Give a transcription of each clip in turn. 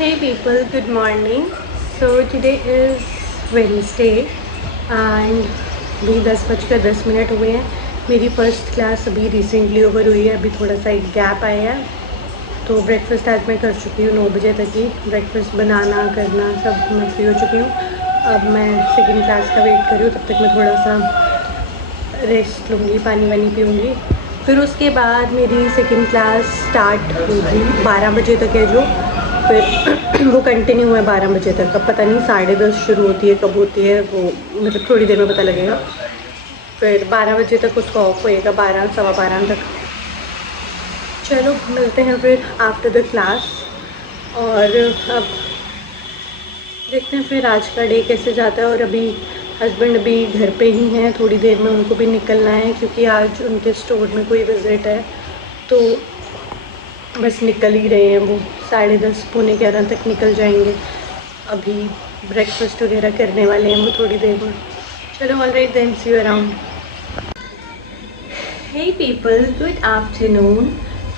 Hey people, good morning. So today is Wednesday and अभी 10:10 हुए हैं. मेरी फ़र्स्ट क्लास अभी रिसेंटली ओवर हुई है. अभी थोड़ा सा एक गैप आया है तो ब्रेकफास्ट आज मैं कर चुकी हूँ 9 बजे तक ही. ब्रेकफास्ट बनाना करना सब मैं फ्री हो चुकी हूँ. अब मैं सेकेंड क्लास का वेट कर रही हूँ. तब तक मैं थोड़ा सा रेस्ट लूँगी, पानी वानी पीऊँगी. फिर उसके बाद मेरी सेकेंड क्लास स्टार्ट होगी 12 बजे तक है जो. फिर वो कंटिन्यू है 12 बजे तक. अब पता नहीं 10:30 शुरू होती है, कब होती है वो मतलब थोड़ी देर में पता लगेगा. फिर 12 बजे तक उसका ऑफ होएगा, 12 सवा 12 तक. चलो मिलते हैं फिर आफ्टर द क्लास. और अब देखते हैं फिर आज का डे कैसे जाता है. और अभी हस्बैंड भी घर पे ही हैं, थोड़ी देर में उनको भी निकलना है क्योंकि आज उनके स्टोर में कोई विज़िट है. तो बस निकल ही रहे हैं वो. 10:30 पौने 11 तक निकल जाएंगे. अभी ब्रेकफास्ट वगैरह करने वाले हैं वो थोड़ी देर में. चलो alright then, see you around. Hey people, good afternoon.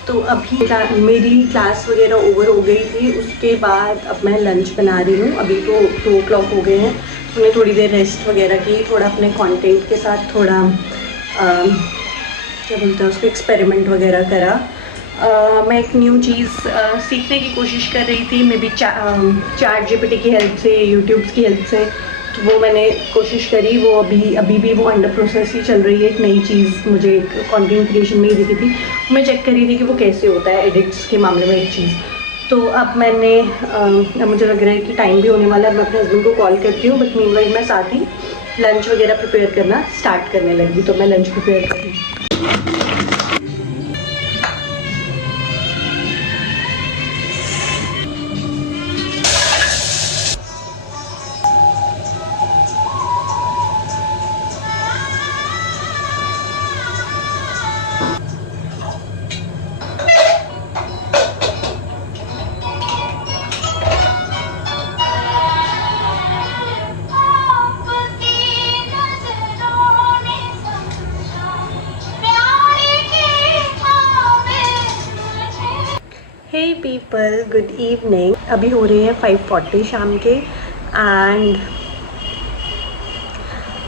तो अभी मेरी क्लास वगैरह ओवर हो गई थी. उसके बाद अब मैं लंच बना रही हूँ. अभी तो 2 o'clock हो गए हैं. तो मैं थोड़ी देर रेस्ट वगैरह की, थोड़ा अपने कंटेंट के साथ थोड़ा क्या बोलते हैं उसको, एक्सपेरिमेंट वगैरह करा. मैं एक न्यू चीज़ सीखने की कोशिश कर रही थी. मे बी चैट जीपीटी की हेल्प से, यूट्यूब की हेल्प से. तो वो मैंने कोशिश करी. वो अभी भी वो अंडर प्रोसेस ही चल रही है. एक नई चीज़ मुझे कंटेंट क्रिएशन में ही दिखी थी. मैं चेक कर रही थी कि वो कैसे होता है एडिट्स के मामले में एक चीज़. तो अब मैंने अब मुझे लग रहा है कि टाइम भी होने वाला है. मैं अपने हस्बैंड को कॉल करती हूँ. बट मीनवाइल मैं साथ ही लंच वगैरह प्रिपेयर करना स्टार्ट करने लगी. तो मैं लंच प्रिपेयर कर रही हूँ. Hey people, good evening. अभी हो रहे हैं 5:40 शाम के. एंड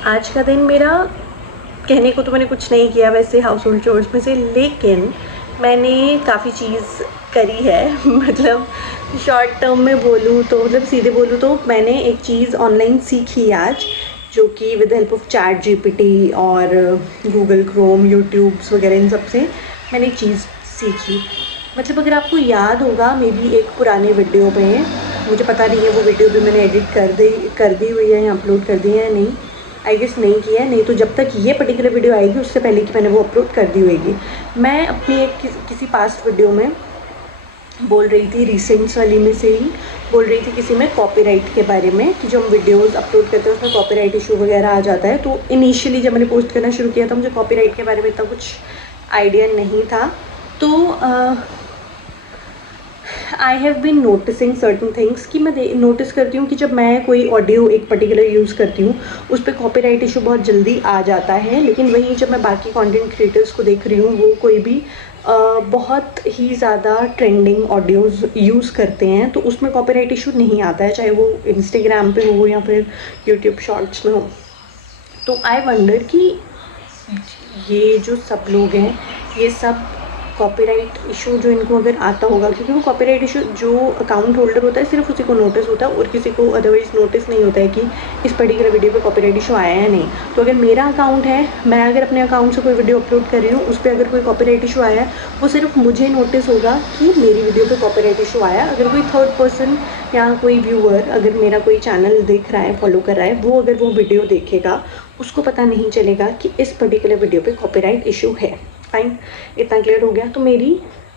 आज का दिन मेरा कहने को तो मैंने कुछ नहीं किया वैसे हाउस होल्ड चोर्स में से, लेकिन मैंने काफ़ी चीज़ करी है. मतलब शॉर्ट टर्म में बोलूँ तो, मतलब सीधे बोलूँ तो मैंने एक चीज़ ऑनलाइन सीखी आज, जो कि with help of chat GPT और गूगल क्रोम, यूट्यूब्स वगैरह इन सब से मैंने एक चीज़ सीखी. मतलब अगर आपको याद होगा, मे बी एक पुराने वीडियो में, मुझे पता नहीं है वो वीडियो भी मैंने एडिट कर दी हुई है या अपलोड कर दी है या नहीं. आई गेस नहीं किया है. नहीं तो जब तक ये पर्टिकुलर वीडियो आएगी उससे पहले कि मैंने वो अपलोड कर दी होगी. मैं अपनी एक किसी पास्ट वीडियो में बोल रही थी, रिसेंट्स वाली में से ही बोल रही थी किसी में, कॉपीराइट के बारे में, कि जो हम वीडियोस अपलोड करते हैं उसमें कॉपीराइट इशू वगैरह आ जाता है. तो इनिशियली जब मैंने पोस्ट करना शुरू किया था मुझे कॉपीराइट के बारे में इतना कुछ आइडिया नहीं था. तो I have been noticing certain things कि मैं नोटिस करती हूँ कि जब मैं कोई ऑडियो एक पर्टिकुलर यूज़ करती हूँ उस पर कॉपीराइट इशू बहुत जल्दी आ जाता है. लेकिन वहीं जब मैं बाकी कंटेंट क्रिएटर्स को देख रही हूँ, वो कोई भी बहुत ही ज़्यादा ट्रेंडिंग ऑडियोज़ यूज़ करते हैं तो उसमें कॉपीराइट इशू नहीं आता है, चाहे वो इंस्टाग्राम पे हो या फिर यूट्यूब शॉर्ट्स में हो. तो आई वंडर कि ये जो सब लोग हैं, ये सब कॉपीराइट इशू जो इनको अगर आता होगा, क्योंकि वो कॉपीराइट इशू जो अकाउंट होल्डर होता है सिर्फ उसी को नोटिस होता है और किसी को अदरवाइज़ नोटिस नहीं होता है कि इस पर्टिकुलर वीडियो पे कॉपीराइट इशू आया है नहीं. तो अगर मेरा अकाउंट है, मैं अगर अपने अकाउंट से कोई वीडियो अपलोड कर रही हूँ, उस पर अगर कोई कॉपीराइट इशू आया है, वो सिर्फ मुझे नोटिस होगा कि मेरी वीडियो पर कॉपीराइट इशू आया. अगर कोई थर्ड पर्सन या कोई व्यूअर अगर मेरा कोई चैनल देख रहा है, फॉलो कर रहा है, वो अगर वो वीडियो देखेगा उसको पता नहीं चलेगा कि इस पर्टिकुलर वीडियो पे कॉपीराइट इशू है. फाइन, इतना क्लियर हो गया. तो मेरी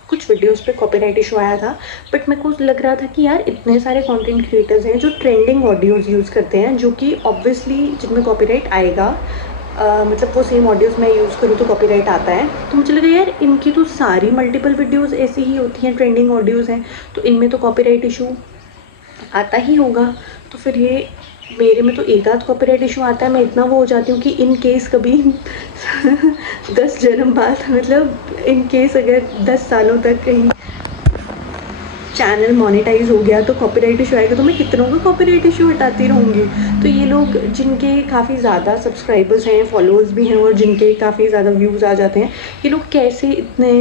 कुछ वीडियोस पे कॉपीराइट इशू आया था, बट मेरे को लग रहा था कि यार इतने सारे कंटेंट क्रिएटर्स हैं जो ट्रेंडिंग ऑडियोज़ यूज़ करते हैं, जो कि ऑब्वियसली जिनमें कॉपीराइट आएगा, मतलब वो सेम ऑडियोज़ मैं यूज़ करूँ तो कॉपीराइट आता है. तो मुझे लगा यार इनकी तो सारी मल्टीपल वीडियोज़ ऐसी ही होती हैं, ट्रेंडिंग ऑडियोज़ हैं, तो इनमें तो कॉपीराइट इशू आता ही होगा. तो फिर ये मेरे में तो एक आध कॉपीराइट इशू आता है. मैं इतना वो हो जाती हूँ कि इन केस कभी 10 जन्म बाद, मतलब इन केस अगर 10 सालों तक कहीं चैनल मोनेटाइज हो गया तो कॉपीराइट इशू आएगा, तो मैं कितनों का कॉपीराइट इशू हटाती रहूँगी। तो ये लोग जिनके काफ़ी ज़्यादा सब्सक्राइबर्स हैं, फॉलोअर्स भी हैं और जिनके काफ़ी ज़्यादा व्यूज़ आ जाते हैं, ये लोग कैसे इतने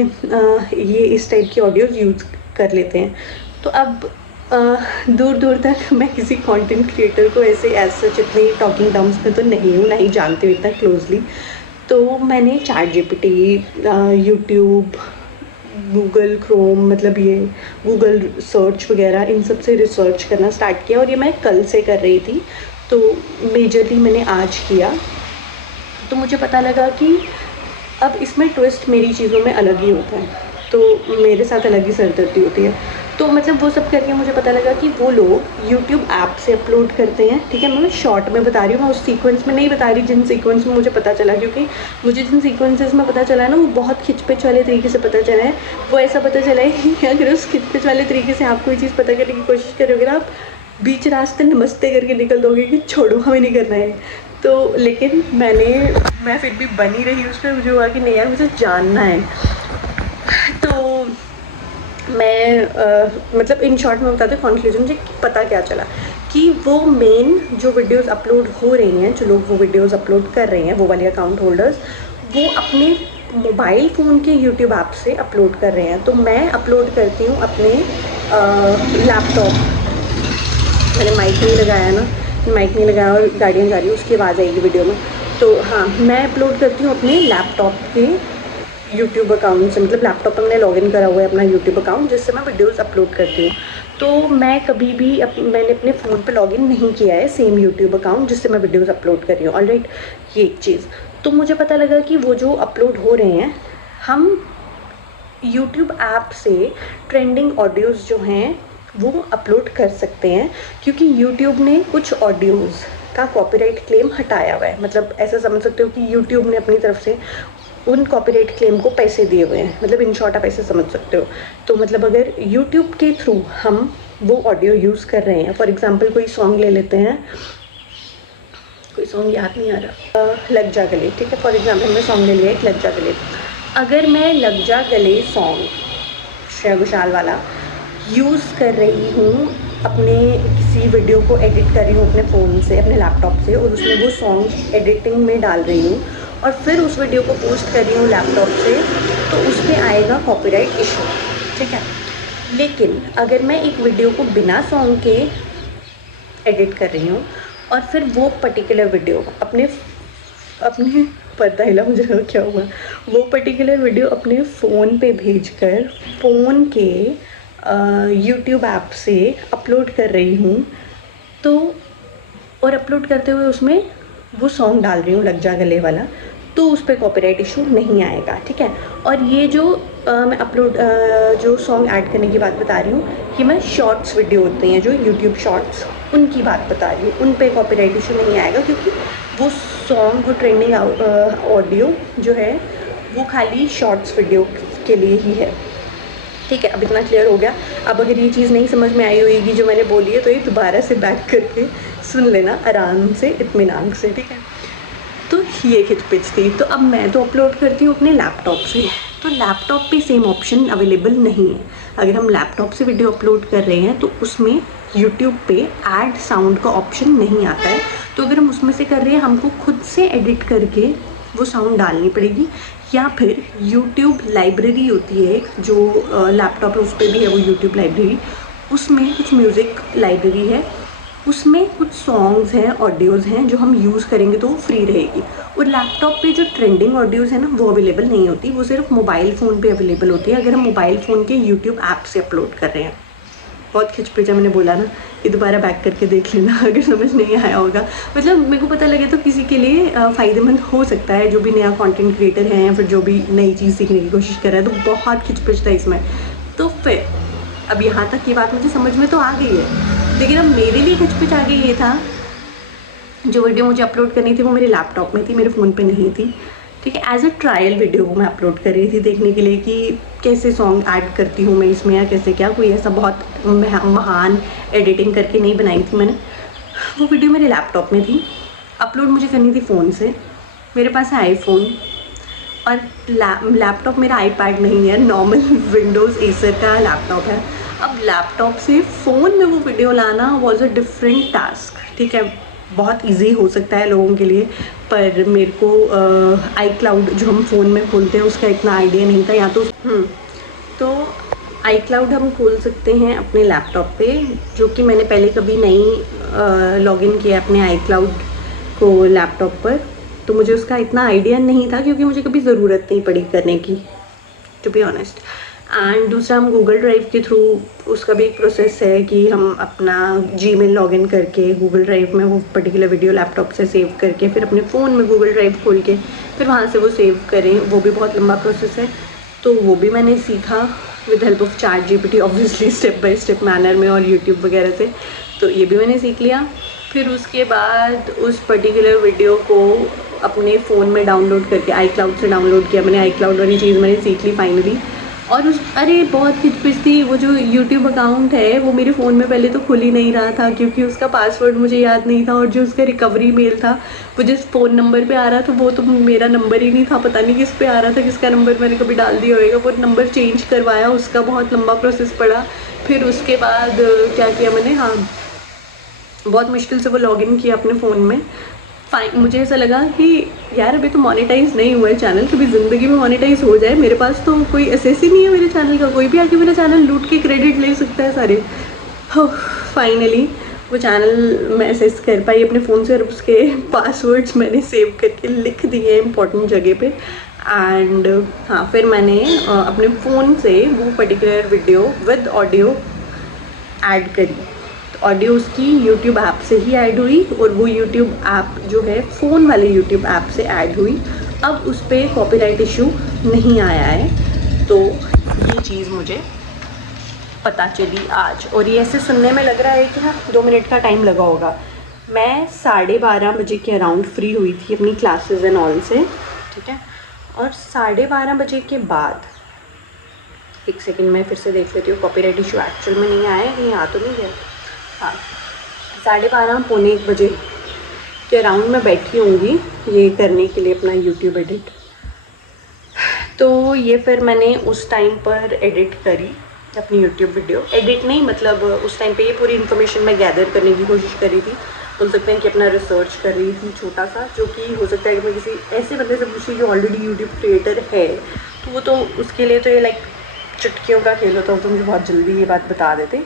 ये इस टाइप की ऑडियोज़ यूज़ कर लेते हैं। तो अब दूर दूर तक मैं किसी कंटेंट क्रिएटर को ऐसे एज सच इतनी टॉकिंग टर्म्स में तो नहीं हूँ, ना ही जानती हूँ इतना क्लोजली। तो मैंने chat GPT, YouTube, Google Chrome, मतलब ये गूगल सर्च वगैरह, इन सब से रिसर्च करना स्टार्ट किया और ये मैं कल से कर रही थी। तो मेजरली मैंने आज किया, तो मुझे पता लगा कि अब इसमें ट्विस्ट मेरी चीज़ों में अलग ही होता है, तो मेरे साथ अलग ही सरदर्दी होती है। तो मतलब वो सब करके मुझे पता लगा कि वो लोग यूट्यूब ऐप से अपलोड करते हैं, ठीक है। मैं शॉर्ट में बता रही हूँ, मैं उस सीक्वेंस में नहीं बता रही जिन सीक्वेंस में मुझे पता चला, क्योंकि मुझे जिन सीक्वेंसेस में पता चला है ना, वो बहुत खिचपिच वाले तरीके से पता चला है। वो ऐसा पता चला है कि अगर उस खिचपिच वाले तरीके से आप कोई चीज़ पता करने की कोशिश करोगे ना, आप बीच रास्ते नमस्ते करके निकल दोगे कि छोड़ो, हमें नहीं करना है। तो लेकिन मैं फिर भी बनी रही उस पर, मुझे हुआ कि नहीं यार, मुझे जानना है। तो मैं मतलब इन शॉर्ट में बताते कंक्लूजन, मुझे पता क्या चला कि वो मेन जो वीडियोस अपलोड हो रही हैं, जो लोग वो वीडियोस अपलोड कर रहे हैं, वो वाले अकाउंट होल्डर्स, वो अपने मोबाइल फ़ोन के यूट्यूब ऐप से अपलोड कर रहे हैं। तो मैं अपलोड करती हूँ अपने लैपटॉप, मैंने माइक नहीं लगाया ना, माइक नहीं लगाया और गाड़ियाँ जा रही है, उसकी आवाज़ आएगी वीडियो में। तो हाँ, मैं अपलोड करती हूँ अपने लैपटॉप के यूट्यूब अकाउंट से, मतलब लैपटॉप पर मैंने लॉगिन करा हुआ है अपना यूट्यूब अकाउंट, जिससे मैं वीडियोस अपलोड करती हूँ। तो मैं कभी भी मैंने अपने फ़ोन पे लॉगिन नहीं किया है सेम यूट्यूब अकाउंट जिससे मैं वीडियोस अपलोड कर रही हूँ। ऑलराइट, ये एक चीज़। तो मुझे पता लगा कि वो जो अपलोड हो रहे हैं, हम यूट्यूब ऐप से ट्रेंडिंग ऑडियोज़ जो हैं वो अपलोड कर सकते हैं, क्योंकि यूट्यूब ने कुछ ऑडियोज़ का कॉपीराइट क्लेम हटाया हुआ है। मतलब ऐसा समझ सकते हो कि यूट्यूब ने अपनी तरफ से उन कॉपीराइट क्लेम को पैसे दिए हुए हैं, मतलब इन शॉर्ट आप ऐसे समझ सकते हो। तो मतलब अगर यूट्यूब के थ्रू हम वो ऑडियो यूज़ कर रहे हैं, फॉर एग्जांपल कोई सॉन्ग ले लेते हैं, कोई सॉन्ग याद नहीं आ रहा, लग जा गले, ठीक है, फॉर एग्जांपल मैं सॉन्ग ले लिया एक लग जा गले। अगर मैं लग जा गले सॉन्ग श्रेया घोषाल वाला यूज़ कर रही हूँ, अपने किसी वीडियो को एडिट कर रही हूँ अपने फ़ोन से, अपने लैपटॉप से, और उसमें वो सॉन्ग एडिटिंग में डाल रही हूँ और फिर उस वीडियो को पोस्ट कर रही हूँ लैपटॉप से, तो उस पर आएगा कॉपीराइट इशू, ठीक है। लेकिन अगर मैं एक वीडियो को बिना सॉन्ग के एडिट कर रही हूँ और फिर वो पर्टिकुलर वीडियो अपने पर्दा हिला, मुझे लगा क्या हुआ, वो पर्टिकुलर वीडियो अपने फ़ोन पे भेजकर फ़ोन के यूट्यूब ऐप से अपलोड कर रही हूँ, तो और अपलोड करते हुए उसमें वो सॉन्ग डाल रही हूँ लग जा गले वाला, तो उस पर कॉपीराइट इशू नहीं आएगा, ठीक है। और ये जो मैं जो सॉन्ग ऐड करने की बात बता रही हूँ, कि मैं शॉर्ट्स वीडियो होते हैं जो यूट्यूब शॉर्ट्स, उनकी बात बता रही हूँ, उन पे कॉपीराइट इशू नहीं आएगा, क्योंकि वो सॉन्ग, वो ट्रेंडिंग ऑडियो जो है वो खाली शॉर्ट्स वीडियो के लिए ही है, ठीक है। अब इतना क्लियर हो गया। अब अगर ये चीज़ नहीं समझ में आई होगी जो मैंने बोली है, तो ये दोबारा से बैक करके सुन लेना आराम से, इत्मीनान से, ठीक है। तो ये खिचपिच थी। तो अब मैं तो अपलोड करती हूँ अपने लैपटॉप से, तो लैपटॉप पे सेम ऑप्शन अवेलेबल नहीं है। अगर हम लैपटॉप से वीडियो अपलोड कर रहे हैं तो उसमें यूट्यूब पे ऐड साउंड का ऑप्शन नहीं आता है। तो अगर हम उसमें से कर रहे हैं, हमको खुद से एडिट करके वो साउंड डालनी पड़ेगी, या फिर यूट्यूब लाइब्रेरी होती है एक, जो लैपटॉप है उस पर भी है वो यूट्यूब लाइब्रेरी, उसमें कुछ म्यूज़िक लाइब्रेरी है, उसमें कुछ सॉन्ग्स हैं, ऑडियोज़ हैं जो हम यूज़ करेंगे तो वो फ्री रहेगी। और लैपटॉप पे जो ट्रेंडिंग ऑडियोज़ है ना, वो अवेलेबल नहीं होती, वो सिर्फ मोबाइल फ़ोन पे अवेलेबल होती है, अगर हम मोबाइल फ़ोन के यूट्यूब ऐप से अपलोड कर रहे हैं। बहुत खिचपिचा मैंने बोला ना, ये दोबारा बैक करके देख लेना अगर समझ नहीं आया होगा। मतलब मेरे को पता लगे तो किसी के लिए फ़ायदेमंद हो सकता है, जो भी नया कंटेंट क्रिएटर है या फिर जो भी नई चीज़ सीखने की कोशिश कर रहा है। तो बहुत खिचपिच था इसमें। तो फिर अब यहाँ तक की बात मुझे समझ में तो आ गई है, लेकिन अब मेरे लिए खिचपिच आ गई ये था, जो वीडियो मुझे अपलोड करनी थी वो मेरे लैपटॉप में थी, मेरे फ़ोन पे नहीं थी, ठीक है। एज अ ट्रायल वीडियो मैं अपलोड कर रही थी, देखने के लिए कि कैसे सॉन्ग ऐड करती हूँ मैं इसमें, या कैसे क्या, कोई ऐसा बहुत महान एडिटिंग करके नहीं बनाई थी मैंने। वो वीडियो मेरे लैपटॉप में थी, अपलोड मुझे करनी थी फ़ोन से, मेरे पास है आईफोन, और लैपटॉप मेरा आईपैड नहीं है, नॉर्मल विंडोज़ एसर का लैपटॉप है। अब लैपटॉप से फ़ोन में वो वीडियो लाना वॉज अ डिफरेंट टास्क, ठीक है। बहुत इजी हो सकता है लोगों के लिए, पर मेरे को आई क्लाउड जो हम फ़ोन में खोलते हैं उसका इतना आइडिया नहीं था। या तो आई क्लाउड हम खोल सकते हैं अपने लैपटॉप पे, जो कि मैंने पहले कभी नहीं लॉगिन किया अपने आई क्लाउड को लैपटॉप पर, तो मुझे उसका इतना आइडिया नहीं था क्योंकि मुझे कभी ज़रूरत नहीं पड़ी करने की, टू बी ऑनेस्ट। एंड दूसरा, हम गूगल ड्राइव के थ्रू, उसका भी एक प्रोसेस है कि हम अपना जीमेल लॉगिन करके गूगल ड्राइव में वो पर्टिकुलर वीडियो लैपटॉप से सेव करके फिर अपने फ़ोन में गूगल ड्राइव खोल के फिर वहाँ से वो सेव करें, वो भी बहुत लंबा प्रोसेस है। तो वो भी मैंने सीखा with help of ChatGPT, obviously step by step manner में, और यूट्यूब वगैरह से। तो ये भी मैंने सीख लिया। फिर उसके बाद उस पर्टिकुलर वीडियो को अपने फ़ोन में डाउनलोड करके आई क्लाउड से डाउनलोड किया मैंने। आई क्लाउड वाली चीज़ मैंने सीख ली फाइनली। और अरे बहुत खिचपिच थी, वो जो यूट्यूब अकाउंट है वो मेरे फ़ोन में पहले तो खुल ही नहीं रहा था क्योंकि उसका पासवर्ड मुझे याद नहीं था, और जो उसका रिकवरी मेल था वो जिस फ़ोन नंबर पे आ रहा था वो तो मेरा नंबर ही नहीं था, पता नहीं किस पे आ रहा था, किसका नंबर मैंने कभी डाल दिया होगा। वो नंबर चेंज करवाया, उसका बहुत लंबा प्रोसेस पड़ा। फिर उसके बाद क्या किया मैंने, हाँ, बहुत मुश्किल से वो लॉगिन किया अपने फ़ोन में। मुझे ऐसा लगा कि यार अभी तो मोनेटाइज नहीं हुआ है चैनल, कभी ज़िंदगी में मोनेटाइज हो जाए, मेरे पास तो कोई एसेस ही नहीं है मेरे चैनल का, कोई भी आके मेरा चैनल लूट के क्रेडिट ले सकता है सारे। हो, फाइनली वो चैनल मैं एसेस कर पाई अपने फ़ोन से, और उसके पासवर्ड्स मैंने सेव करके लिख दिए इंपॉर्टेंट जगह पे। एंड हाँ, फिर मैंने अपने फ़ोन से वो particular video with audio add करी। ऑडियो उसकी यूट्यूब ऐप से ही ऐड हुई, और वो यूट्यूब ऐप जो है फ़ोन वाले यूट्यूब ऐप से ऐड हुई। अब उस पर कॉपीराइट इशू नहीं आया है, तो ये चीज़ मुझे पता चली आज। और ये ऐसे सुनने में लग रहा है कि हाँ 2 मिनट का टाइम लगा होगा। मैं 12:30 बजे के अराउंड फ्री हुई थी अपनी क्लासेस एंड ऑल से, ठीक है। और 12:30 बजे के बाद, एक सेकेंड मैं फिर से देख लेती हूँ कॉपीराइट इशू एक्चुअल में नहीं आया, कहीं आ तो नहीं गया। हाँ, 12:30 पौने 1 बजे के अराउंड मैं बैठी होंगी ये करने के लिए अपना यूट्यूब एडिट। तो ये फिर मैंने उस टाइम पर एडिट करी अपनी यूट्यूब वीडियो। एडिट नहीं, मतलब उस टाइम पे ये पूरी इन्फॉर्मेशन मैं गैदर करने की कोशिश कर रही थी, बोल सकते हैं कि अपना रिसर्च कर रही थी छोटा सा, जो कि हो सकता है कि मैं किसी ऐसे बंदे से पूछी जो ऑलरेडी यूट्यूब क्रिएटर है, तो वो तो उसके लिए तो ये लाइक चुटकियों का खेल होता है, तो मुझे बहुत जल्दी ये बात बता देते।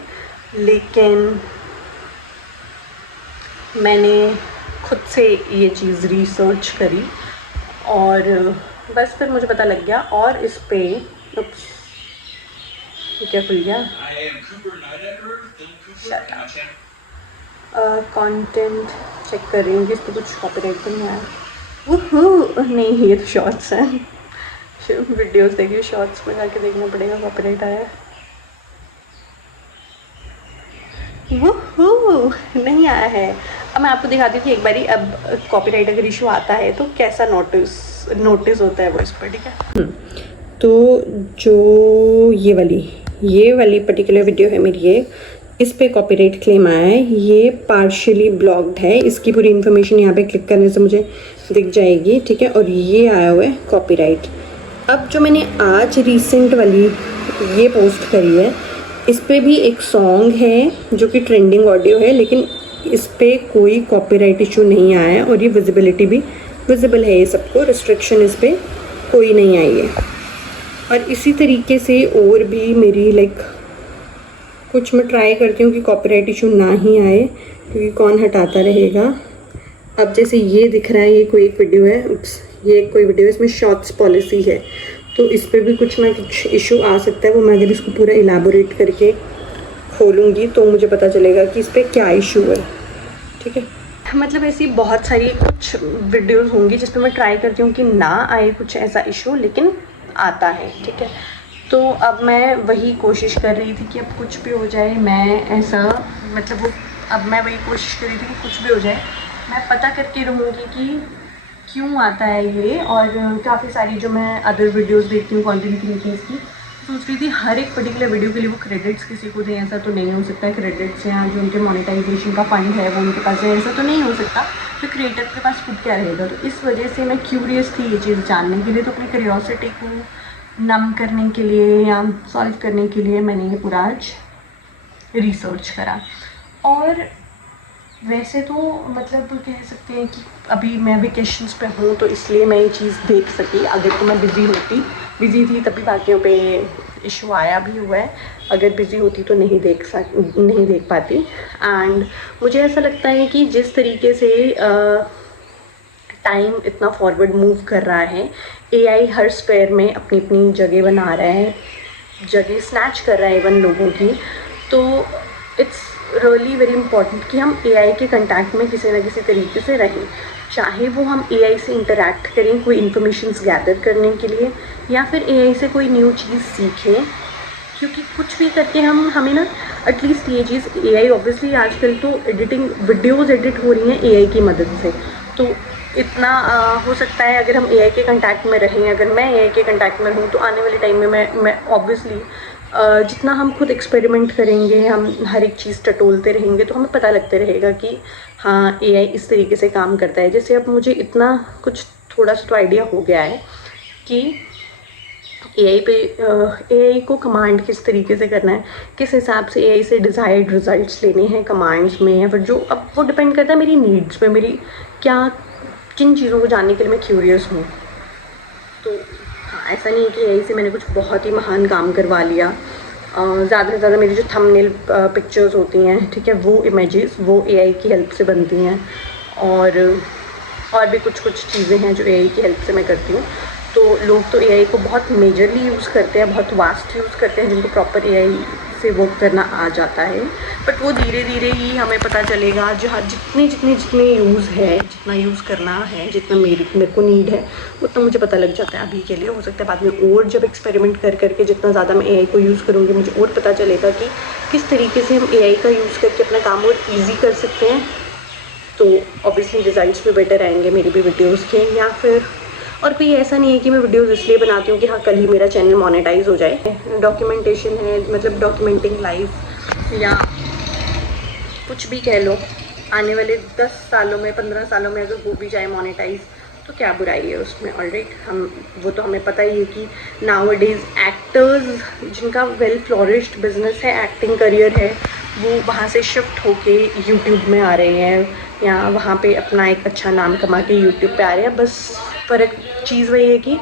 लेकिन मैंने खुद से ये चीज़ रिसर्च करी और बस फिर मुझे पता लग गया। और इस पे क्या खुल गया, कंटेंट चेक कर रही हूँ कि इस पर कुछ कॉपीराइट तो नहीं आया। वो नहीं, ये तो शॉर्ट्स हैं, वीडियोस देखिए, शॉर्ट्स में जाके देखना पड़ेगा कॉपीराइट आया। वो नहीं आया है। अब मैं आपको दिखाती हूँ कि एक बारी अब कॉपीराइट अगर इशू आता है तो कैसा नोटिस होता है वो इस पर, ठीक है। तो जो ये वाली पर्टिकुलर वीडियो है मेरी, ये इस पे कॉपीराइट क्लेम आया है। ये पार्शियली ब्लॉक्ड है, इसकी पूरी इन्फॉर्मेशन यहाँ पे क्लिक करने से मुझे दिख जाएगी, ठीक है। और ये आया हुआ है कॉपीराइट। अब जो मैंने आज रिसेंट वाली ये पोस्ट करी है, इस पे भी एक सॉन्ग है जो कि ट्रेंडिंग ऑडियो है, लेकिन इस पे कोई कॉपीराइट इशू नहीं आया है, और ये विजिबिलिटी भी विजिबल है, ये सबको रिस्ट्रिक्शन इस पे कोई नहीं आई है। और इसी तरीके से और भी मेरी लाइक कुछ मैं ट्राई करती हूँ कि कॉपीराइट इशू ना ही आए, क्योंकि कौन हटाता रहेगा। अब जैसे ये दिख रहा है, ये कोई एक वीडियो है, ये कोई वीडियो है, इसमें शॉर्ट्स पॉलिसी है, तो इस पर भी कुछ इशू आ सकता है। वो मैं अगर इसको पूरा इलाबोरेट करके खोलूँगी तो मुझे पता चलेगा कि इस पर क्या इशू है, ठीक है। मतलब ऐसी बहुत सारी कुछ वीडियोस होंगी जिस पे मैं ट्राई करती हूँ कि ना आए कुछ ऐसा इशू, लेकिन आता है, ठीक है। तो अब मैं वही कोशिश कर रही थी कि अब कुछ भी हो जाए, मैं ऐसा मतलब वो अब मैं वही कोशिश कर रही थी कि कुछ भी हो जाए मैं पता करके रहूँगी कि क्यों आता है ये। और काफ़ी सारी जो मैं अदर वीडियोस देखती हूँ कंटेंट क्रिएटर्स की, सोच रही थी हर एक पर्टिकुलर वीडियो के लिए वो क्रेडिट्स किसी को दें, ऐसा तो नहीं हो सकता है। क्रेडिट्स या जो उनके मोनेटाइजेशन का फंड है वो उनके पास है, ऐसा तो नहीं हो सकता। तो क्रिएटर के पास खुद क्या रहेगा। तो इस वजह से मैं क्यूरियस थी ये चीज़ जानने के लिए, तो अपनी क्यूरियोसिटी को नम करने के लिए या सॉल्व करने के लिए मैंने ये पूरा आज रिसर्च करा। और वैसे तो मतलब कह सकते हैं कि अभी मैं वेकेशंस पे हूँ तो इसलिए मैं ये चीज़ देख सकी। अगर तो मैं बिज़ी थी तभी बाकियों पे इशू आया भी हुआ है। अगर बिज़ी होती तो नहीं देख पाती। एंड मुझे ऐसा लगता है कि जिस तरीके से टाइम इतना फॉरवर्ड मूव कर रहा है, एआई हर स्फेयर में अपनी अपनी जगह बना रहा है, जगह स्नैच कर रहा है इवन लोगों की। तो इट्स रियली वेरी इंपॉर्टेंट कि हम एआई के कंटैक्ट में किसी न किसी तरीके से रहें, चाहे वो हम एआई से इंटरेक्ट करें कोई इन्फॉर्मेशंस गैदर करने के लिए, या फिर एआई से कोई न्यू चीज़ सीखें। क्योंकि कुछ भी करके हमें ना एटलीस्ट ये चीज़, एआई ऑब्वियसली आजकल तो एडिटिंग वीडियोज़ एडिट हो रही हैं एआई की मदद से, तो इतना हो सकता है अगर हम एआई के कांटेक्ट में रहें, अगर मैं एआई के कांटेक्ट में हूँ तो आने वाले टाइम में मैं ऑब्वियसली जितना हम खुद एक्सपेरिमेंट करेंगे, हम हर एक चीज़ टटोलते रहेंगे तो हमें पता लगता रहेगा कि हाँ एआई इस तरीके से काम करता है। जैसे अब मुझे इतना कुछ थोड़ा सा तो आइडिया हो गया है कि एआई को कमांड किस तरीके से करना है, किस हिसाब से एआई से डिज़ायर्ड रिजल्ट्स लेने हैं कमांड्स में, या फिर जो अब वो डिपेंड करता है मेरी नीड्स पे, मेरी किन चीज़ों को जानने के लिए मैं क्यूरियस हूँ। तो हाँ, ऐसा नहीं है कि एआई से मैंने कुछ बहुत ही महान काम करवा लिया। ज़्यादा से ज़्यादा मेरी जो थंबनेल पिक्चर्स होती हैं, ठीक है, वो इमेजेस वो एआई की हेल्प से बनती हैं, और भी कुछ चीज़ें हैं जो एआई की हेल्प से मैं करती हूँ। तो लोग तो एआई को बहुत मेजरली यूज़ करते हैं, बहुत वास्ट यूज़ करते हैं, जिनको प्रॉपर एआई से वर्क करना आ जाता है। बट वो धीरे धीरे ही हमें पता चलेगा, जहाँ जितने यूज़ है, जितना यूज़ करना है, जितना मेरे को नीड है, उतना मुझे पता लग जाता है अभी के लिए। हो सकता है बाद में और जब एक्सपेरिमेंट करके जितना ज़्यादा मैं एआई को यूज़ करूँगी, मुझे और पता चलेगा कि किस तरीके से हम एआई का यूज़ करके अपना काम और ईजी कर सकते हैं। तो ऑब्वियसली रिजल्ट्स भी बेटर आएंगे मेरी भी वीडियोज़ के। या फिर और कोई ऐसा नहीं है कि मैं वीडियोज़ इसलिए बनाती हूँ कि हाँ कल ही मेरा चैनल मोनेटाइज हो जाए। डॉक्यूमेंटेशन है, मतलब डॉक्यूमेंटिंग लाइफ, या कुछ भी कह लो, आने वाले 10 सालों में, 15 सालों में अगर हो भी जाए मोनेटाइज तो क्या बुराई है उसमें। ऑलराइट, वो तो हमें पता ही है कि नाउअडेज एक्टर्स जिनका वेल फ्लोरिश्ड बिजनेस है, एक्टिंग करियर है, वो वहाँ से शिफ्ट होके यूट्यूब में आ रहे हैं, या वहाँ पे अपना एक अच्छा नाम कमा के यूट्यूब पे आ रहे हैं। बस फ़र्क चीज़ वही है कि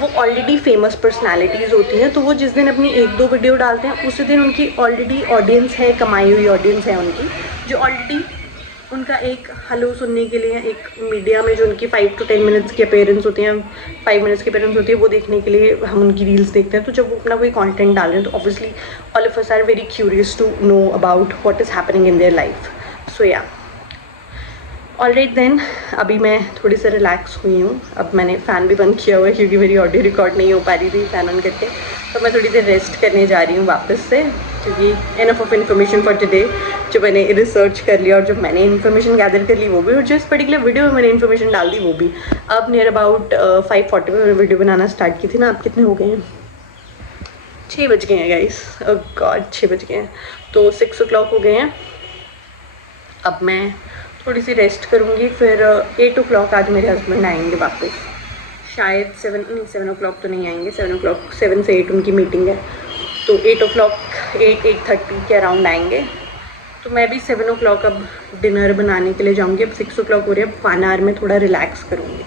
वो ऑलरेडी फेमस पर्सनालिटीज़ होती हैं, तो वो जिस दिन अपनी 1-2 वीडियो डालते हैं उसी दिन उनकी ऑलरेडी ऑडियंस है, कमाई हुई ऑडियंस है उनकी, जो ऑलरेडी उनका एक हेलो सुनने के लिए, एक मीडिया में जो उनकी 5 to 10 मिनट्स की अपीयरेंस होती हैं, 5 मिनट्स की अपीयरेंस होती है, वो देखने के लिए हम उनकी रील्स देखते हैं। तो जब वो अपना कोई कंटेंट डाल रहे हैं तो obviously all of us are very curious to know about what is happening in their life. So yeah alright then, अभी मैं थोड़ी सी रिलैक्स हुई हूँ। अब मैंने फ़ैन भी बंद किया हुआ है क्योंकि मेरी ऑडियो रिकॉर्ड नहीं हो पा रही थी फ़ैन ऑन करके। तो मैं थोड़ी देर रेस्ट करने जा रही हूँ वापस से, क्योंकि enough of information for today. जो मैंने रिसर्च कर लिया और जो मैंने इन्फॉर्मेशन गैदर कर ली वो भी, और जो इस पर्टिकुलर वीडियो में मैंने इन्फॉर्मेशन डाल दी वो भी। अब नियर अबाउट 5:40 में मैंने वीडियो बनाना स्टार्ट की थी ना। अब कितने हो गए हैं? 6 बज गए हैं गाइस। ओह गॉड, 6 बज गए हैं। तो 6 o'clock हो गए हैं। अब मैं थोड़ी सी रेस्ट करूँगी, फिर 8 o'clock आज मेरे हस्बैंड आएंगे वापस। शायद 7 o'clock तो नहीं आएंगे, 7 से 8 उनकी मीटिंग है, तो 8 o'clock 8:30 के अराउंड आएंगे। तो मैं भी 7 o'clock अब डिनर बनाने के लिए जाऊँगी। अब 6 o'clock हो रही है, अब 1 hour में थोड़ा रिलैक्स करूँगी।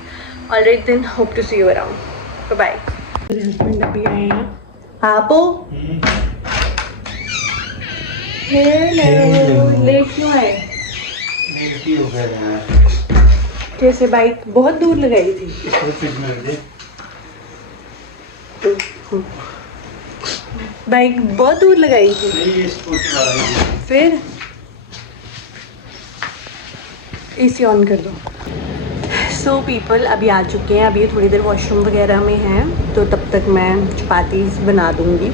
Alright then, hope to see you around, bye. मेरे हस्बैंड अभी आए हैं। आपो हेलो, लेट क्यों आए? हो गया यार। कैसे? बाइक बहुत दूर लगाई थी। बाइक बहुत दूर लगाई थी। फिर एसी ऑन कर दो। सो पीपल अभी आ चुके हैं। अभी थोड़ी देर वॉशरूम वगैरह में हैं, तो तब तक मैं चपाती बना दूँगी।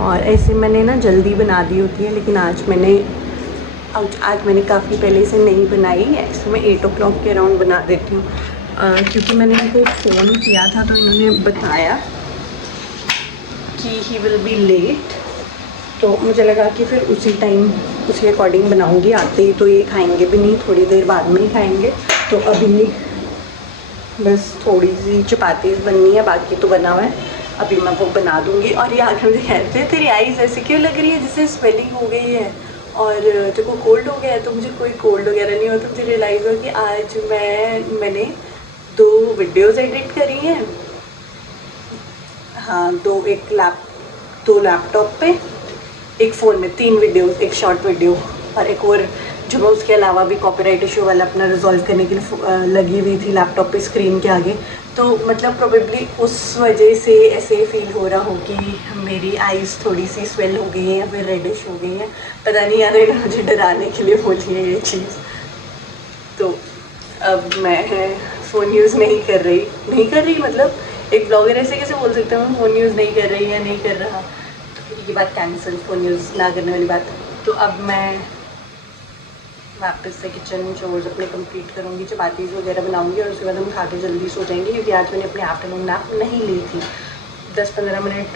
और ऐसे मैंने ना जल्दी बना दी होती है, लेकिन आज मैंने काफ़ी पहले से नहीं बनाई। ऐसे मैं 8 o'clock के अराउंड बना देती हूँ, क्योंकि मैंने इनको फ़ोन किया था तो इन्होंने बताया कि ही विल बी लेट, तो मुझे लगा कि फिर उसी टाइम उसी अकॉर्डिंग बनाऊँगी। आते ही तो ये खाएंगे भी नहीं, थोड़ी देर बाद में ही खाएंगे। तो अभी बस थोड़ी सी चपाती बननी है, बाकी तो बना हुआ है। अभी मैं वो बना दूंगी। और ये आगे मुझे कहते हैं तेरी आईज ऐसे क्यों लग रही है जैसे स्वेलिंग हो गई है और तेरे को कोल्ड हो गया है। तो मुझे कोई कोल्ड वगैरह नहीं हुआ। तो मुझे रियलाइज़ हुआ कि आज मैंने 2 वीडियोज़ एडिट करी हैं। हाँ, 2 लैपटॉप पे, एक फ़ोन में, 3 वीडियोज़, एक शॉर्ट वीडियो और एक और जो मैं उसके अलावा भी कॉपीराइट इशू वाला अपना रिजॉल्व करने के लिए लगी हुई थी लैपटॉप पे स्क्रीन के आगे। तो मतलब प्रोबेबली उस वजह से ऐसे फील हो रहा हो कि मेरी आईज़ थोड़ी सी स्वेल हो गई हैं या फिर रेडिश हो गई हैं। पता नहीं यार, इन्होंने मुझे डराने के लिए बोली है ये चीज़। तो अब मैं फ़ोन यूज़ नहीं कर रही मतलब एक ब्लॉगर ऐसे कैसे बोल सकते हैं मैं फ़ोन यूज़ नहीं कर रही या नहीं कर रहा। तो फिर ये बात कैंसिल, फ़ोन यूज़ ना करने वाली बात। तो अब मैं वापस से किचन चोर्स अपने कंप्लीट करूँगी, चपातीज़ वगैरह बनाऊँगी और उसके बाद हम खा के जल्दी सो जाएंगे क्योंकि आज मैंने अपने आफ्टरनून नैप नहीं ली थी। 10-15 मिनट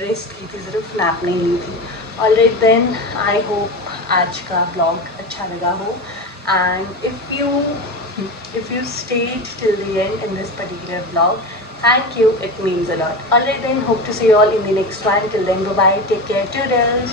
रेस्ट की थी, सिर्फ नैप नहीं ली थी। ऑलराइट देन, आई होप आज का ब्लॉग अच्छा लगा हो and if you stayed till the end in this particular vlog, thank you, it means a lot. Alright then, hope to see you all in the next one. Till then, bye bye, take care, toodles.